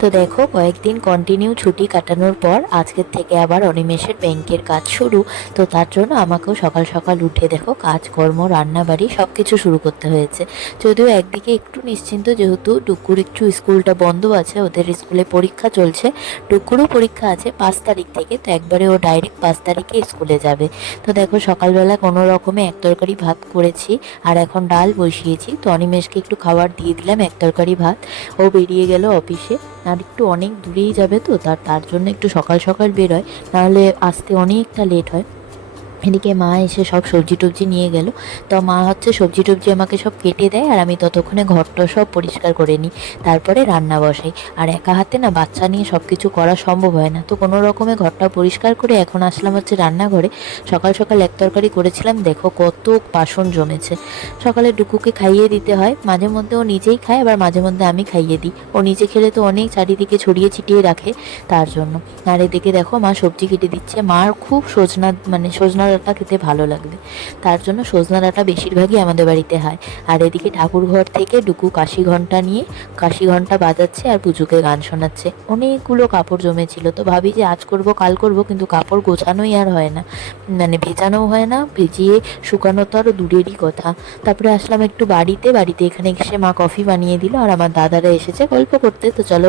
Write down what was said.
তো দেখো, কয়েকদিন কন্টিনিউ ছুটি কাটানোর পর আজকের থেকে আবার অনিমেষের ব্যাংকের কাজ শুরু। তো তার জন্য আমাকেও সকাল সকাল উঠে দেখো, কাজকর্ম, রান্নাবাড়ি সব কিছু শুরু করতে হয়েছে। যদিও একদিকে একটু নিশ্চিন্ত, যেহেতু ডুকুর একটু স্কুলটা বন্ধ আছে, ওদের স্কুলে পরীক্ষা চলছে। ডুকুরও পরীক্ষা আছে পাঁচ তারিখ থেকে, তো একবারে ও ডাইরেক্ট পাঁচ তারিখে স্কুলে যাবে। তো দেখো, সকালবেলা কোনো রকমে এক তরকারি ভাত করেছি, আর এখন ডাল বসিয়েছি। তো অনিমেষকে একটু খাবার দিয়ে দিলাম এক তরকারি ভাত। ও বেরিয়ে গেল অফিসে আর একটু অনেক দূরেই যাবে তো তার তার জন্য একটু সকাল সকাল বের হয় তাহলে আসতে অনেকটা লেট হয়। এদিকে মা এসে সব সবজি টবজি নিয়ে গেল। তো মা হচ্ছে সবজি টবজি আমাকে সব কেটে দেয় আর আমি ততক্ষণে ঘরটা সব পরিষ্কার করে নিই। তারপরে রান্না বসাই। আর একা হাতে না বাচ্চা নিয়ে সব কিছু করা সম্ভব হয় না। তো কোনো রকমে ঘরটা পরিষ্কার করে এখন আসলাম হচ্ছে রান্নাঘরে। সকাল সকাল এক তরকারি করেছিলাম, দেখো কত বাসন জমেছে। সকালে ডুকুকে খাইয়ে দিতে হয়, মাঝে মধ্যে ও নিজেই খায়, আবার মাঝে মধ্যে আমি খাইয়ে দিই। ও নিজে খেলে তো অনেক চারিদিকে ছড়িয়ে ছিটিয়ে রাখে তার জন্য। আর এদিকে দেখো মা সবজি কেটে দিচ্ছে। মার খুব সজনা মানে সজনা ডাঁটা খেতে ভালো লাগবে তার জন্য সজনা ডাঁটা বেশিরভাগই আমাদের বাড়িতে হয়। আর এদিকে ঠাকুর ঘর থেকে ডুকু কাশি ঘণ্টা নিয়ে কাশি ঘণ্টা বাজাচ্ছে আর পুজোকে গান শোনাচ্ছে। অনেকগুলো কাপড় জমেছিল। তো ভাবি যে আজ করব, কাল করব, কিন্তু কাপড় গোছানোই আর হয় না। মানে ভেজানোও হয় না, ভিজিয়ে শুকানো তো আরও দূরেরই কথা। তারপরে আসলাম একটু বাড়িতে। বাড়িতে এখানে এসে মা কফি বানিয়ে দিল আর আমার দাদারা এসেছে গল্প করতে। তো চলো